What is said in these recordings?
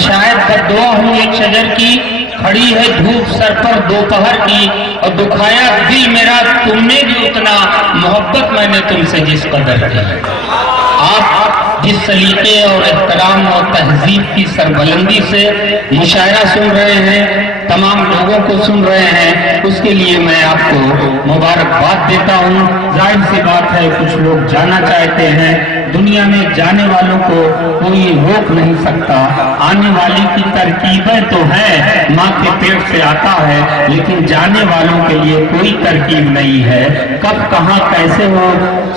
شاید بددعا ہوں ایک شجر کی، کھڑی ہے دھوپ سر پر دوپہر کی، اور دکھایا دل میرا تم نے بھی اتنا، محبت میں نے تم سے جس قدر کی۔ آپ جس سلیقے اور احترام اور تہذیب کی سربلندی سے مشاعرہ سن رہے ہیں، تمام لوگوں کو سن رہے ہیں، اس کے لیے میں آپ کو مبارکباد دیتا ہوں۔ ظاہر سی بات ہے کچھ لوگ جانا چاہتے ہیں، دنیا میں جانے والوں کو کوئی روک نہیں سکتا، آنے والی کی ترکیبیں تو ہیں، ماں کے پیٹ سے آتا ہے، لیکن جانے والوں کے لیے کوئی ترکیب نہیں ہے، کب کہاں کیسے وہ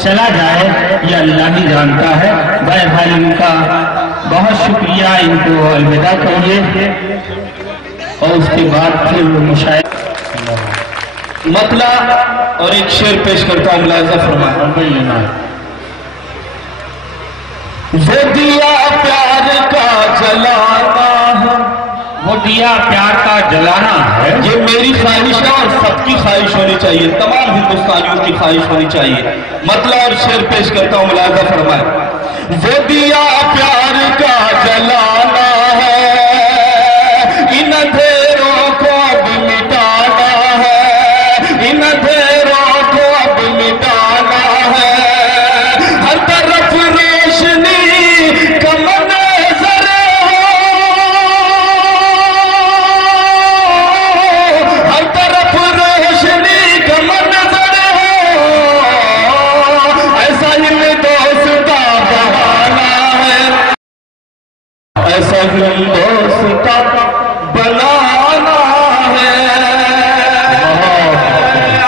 چلا جائے یہ اللہ ہی جانتا ہے۔ بہرحال ان کا بہت شکریہ، ان کو الوداع کہیے اور اس کے بعد پھر مشاعرہ مطلع اور ایک شعر پیش کرتا ہوں، ملاحظہ فرمائیں۔ وہ دیا پیار کا جلانا ہے، وہ دیا پیار کا جلانا ہے، یہ میری خواہش ہے اور سب کی خواہش ہونی چاہیے، تمام ہندوستانیوں کی خواہش ہونی چاہیے۔ مطلع اور شعر پیش کرتا ہوں، ملاحظہ فرمائیں۔ وہ دیا پیار کا جلانا ہے، ان اندھیروں کو اب مٹانا ہے، ان اندھیروں کو اب مٹانا ہے، ہر طرف روشنی کا منظر ہو، ہر طرف روشنی کا منظر ہو، ایسا ہی دوست کا بہانا ہے، ایسا ہی دوست کا بنانا ہے۔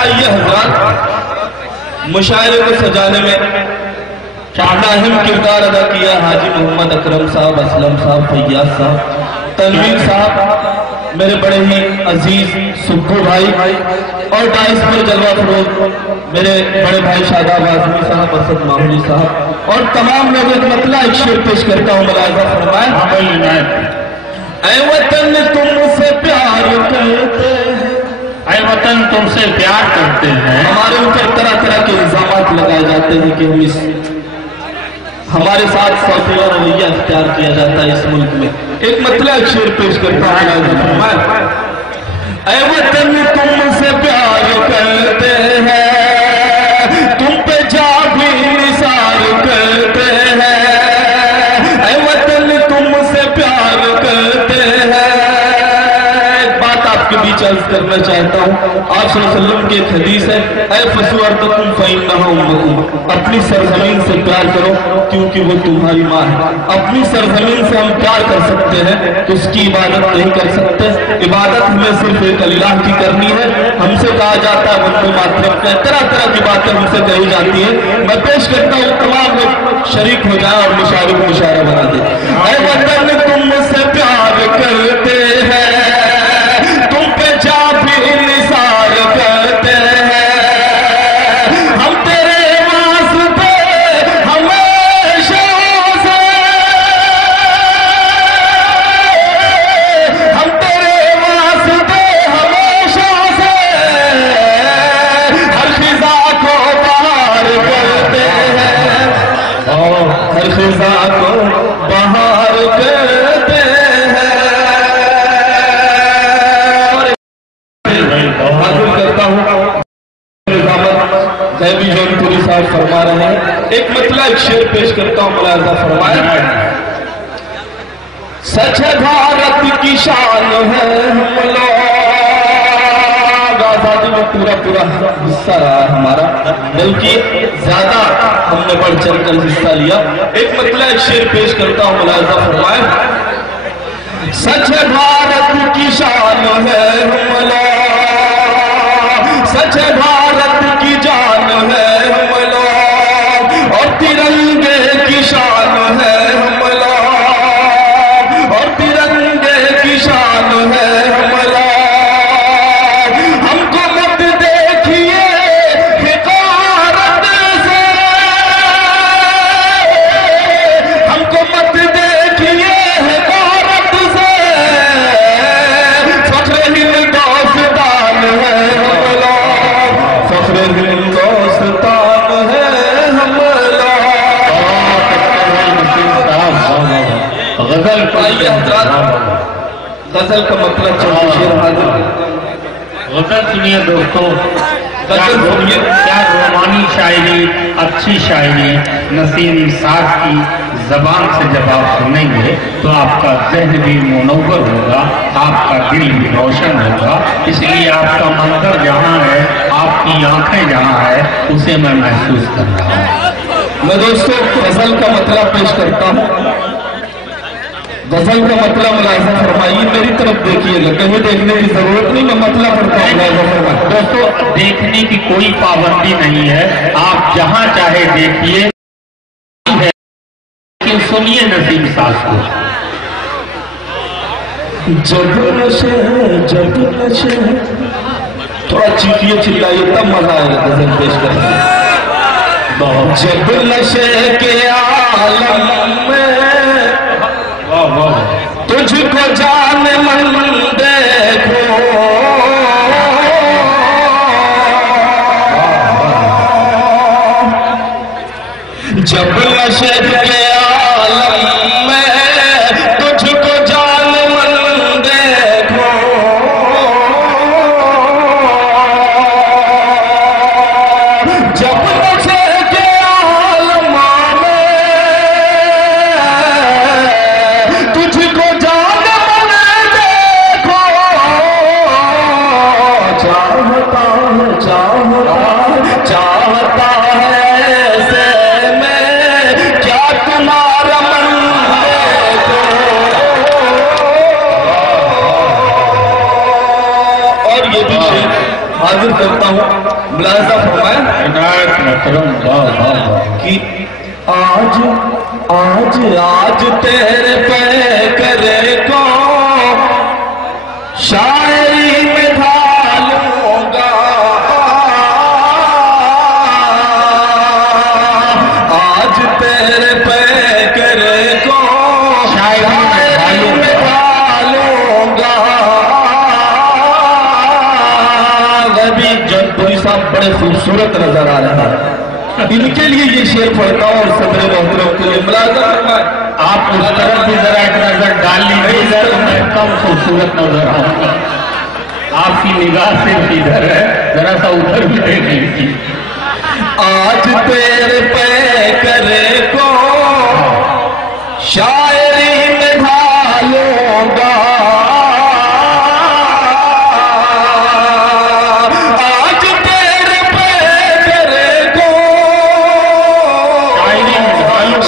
آئیے حضرات، مشاعرے کو سجانے میں اہم کردار ادا کیا حاجی محمد اکرم صاحب، اسلم صاحب، فیاض صاحب، تنویر صاحب، میرے بڑے ہی عزیز سبھو بھائی، اور ڈائس پر جلوہ فروز میرے بڑے بھائی شاداب اعظمی صاحب، اسد ماحولی صاحب، اور تمام لوگ۔ ایک مطلع ایک شعر پیش کرتا ہوں، ملاحظہ فرمائیں۔ اے وطن تم سے پیار کرتے ہیں، اے وطن تم سے پیار کرتے ہیں، ہمارے اوپر طرح طرح کے الزامات لگائے جاتے ہیں کہ ہمارے ساتھ سوتیلا رویہ اختیار کیا جاتا ہے اس ملک میں۔ ایک مطلع ایک شعر پیش کرتا ہوں، ملاحظہ فرمائیں۔ اے وطن تم سے پیار کرتے ہیں، تم پہ جا بھی نثار کرتے ہیں، اے وطن تم سے پیار کرتے ہیں۔ ایک بات آپ کے بیچ عرض کرنا چاہتا ہوں، آپ صلی اللہ علیہ وسلم کی ایک حدیث ہے، اے فسو ارضکم فإنہا امکم، اپنی سرزمین سے پیار کرو کیونکہ وہ تمہاری ماں ہے۔ اپنی سرزمین سے ہم پیار کر سکتے ہیں تو اس کی عبادت نہیں کر سکتے، عبادت ہمیں صرف ایک اللہ کی کرنی ہے۔ ہم سے کہا جاتا ہے بندو ماترم کا، طرح طرح کی باتیں ہم سے کہی جاتی ہیں۔ میں پیش کرتا ہوں، تمام لوگ شریک ہو جائیں اور مشاعرے کو مشاعرہ بنا دیں۔ اے وطن تم سے پیار کرتے ہیں، تم پہ جا بھی نثار کرتے ہیں، ہم تیرے واسطے ہمیشہ سے، ہم تیرے واسطے ہمیشہ سے، ہر خزاں کو بہار کرتے ہیں، ہر خزاں کو بہار کرتے ہیں۔ حاضر کرتا ہوں غیبی جون پوری صاحب فرما رہے ہیں، ایک مطلع ایک شعر پیش کرتا ہوں، ملاحظہ فرمائیں۔ سچ ہے بھارت کی شان ہے ہم لوگ، آزادی میں پورا حصہ رہا ہے ہمارا، بلکہ زیادہ ہم نے بڑھ چڑھ کر حصہ لیا۔ ایک مطلع ایک شعر پیش کرتا ہوں، ملاحظہ فرمائیں۔ سچ ہے بھارت کی شان ہے ہم لوگ، سچ ہے بھارت کی جان ہے ہم لوگ، اور ترنگے کی شان ہے ہم لوگ، اور ترنگے کی شان ہے ہم لوگ، ہم کو مت دیکھیے حقارت سے، ہم کو مت دیکھیے غزل کا مطلب چند شعر حاضر کرتا ہوں۔ غزل سنیے دوستو، غزل سنیے، کیا رومانی شاعری، اچھی شاعری نسیم ساز کی زبان سے جب آپ سنیں گے تو آپ کا ذہن بھی منور ہوگا، آپ کا دل بھی روشن ہوگا۔ اس لیے آپ کا منظر جہاں ہے، آپ کی آنکھیں جہاں ہے، اسے میں محسوس کر رہا ہوں۔ میں دوستو غزل کا مطلب پیش کرتا ہوں۔ غزل کا مطلب ملاحظہ فرمائیے، میری طرف دیکھیے گا، کہیں دیکھنے کی ضرورت نہیں، میں مطلب پڑھتا ہوں ملاحظہ فرمائیے۔ دوستو دیکھنے کی کوئی پابندی نہیں ہے، آپ جہاں چاہے دیکھیے، لیکن سنیے نسیم ساز کو۔ جب نشے تھوڑا چیخیے چلائیے تب مزہ آئے گا غزل پیش کرنے میں۔ جب نشے کے عالم میں تجھ کو جان من دیکھو، جب نشے کے عالم میں تجھ کو جان من دیکھو، جب نشے کے عالم میں تجھ کو جان من دیکھو، چاہتا ہے ایسے میں کیا تمہارا من دیکھو۔ اور یہ بھی شعر حاضر کرتا ہوں، ملاحظہ فرمائیں کہ آج تیرے پہ کرے کو شاعری میں ڈھالوں گا، آج تیرے پہ کرے کو شاعری میں ڈھالوں گا۔ غبی جنپوری صاحب بڑے خوبصورت نظر آ رہے ہیں، ان کے لیے یہ شعر پڑھتا ہوں اور صدر محترم کے لیے ملاحظہ فرمائیں۔ آپ اس طرح بھی ذرا ایک نظر ڈال لیجیے ادھر، میں کم خوبصورت نظر آؤں گا۔ آپ کی نگاہ صرف ادھر ہے، ذرا سا ادھر بھی دیکھ لیجیے۔ آج تیرے پہ کرے کو شاعری میں ڈھالوں گا، آج تیرے پہ کرے کو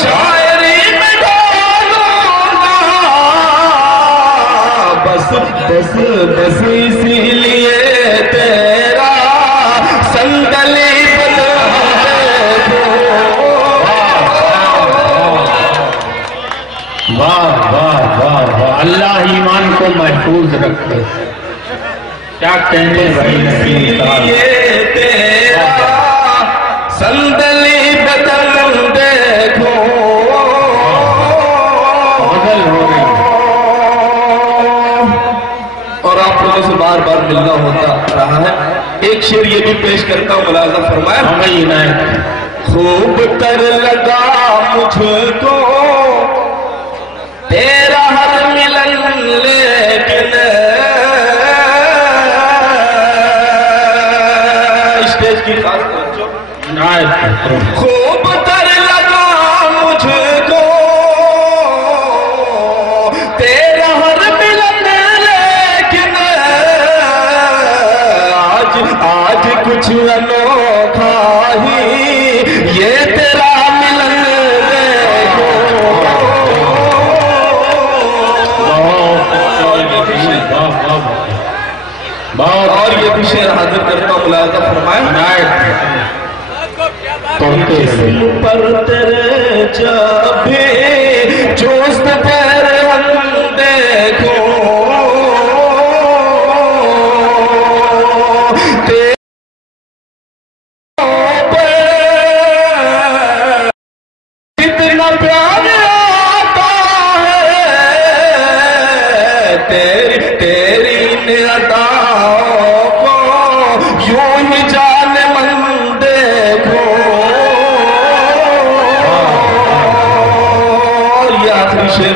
شاعری میں ڈھالوں گا، بس اسی لیے تیرا سندلی واہ واہ واہ واہ، اللہ ایمان کو محفوظ رکھے۔ کیا کہنے بھائی، تیرا سندلی بدل دیکھو، بدل ہو رہی اور آپ لوگوں سے بار بار ملنا ہوتا رہا ہے۔ ایک شعر یہ بھی پیش کرتا ہوں، ملاحظہ فرمائیں۔ ہمیں عنایت خوب تر لگا مجھ کو تیرا ہر ملن، لیکن اسٹیج کی خاص توجہ، عنایت خوب تر لگا مجھ کو تیرا ہر ملن، لیکن آج کچھ انوکھا ہی یہ تیرا ملن دیکھو۔ اور یہ بھی شعر حاضر کرتا ہوں، ملاحظہ فرمائیں۔ جسم پر تیرے جب بھی جوست تیرے ہم دیکھو، کتنا پیار آتا ہے تیری عطاؤں کو، یوں ہی جان من دیکھو۔ یہ آخری شعر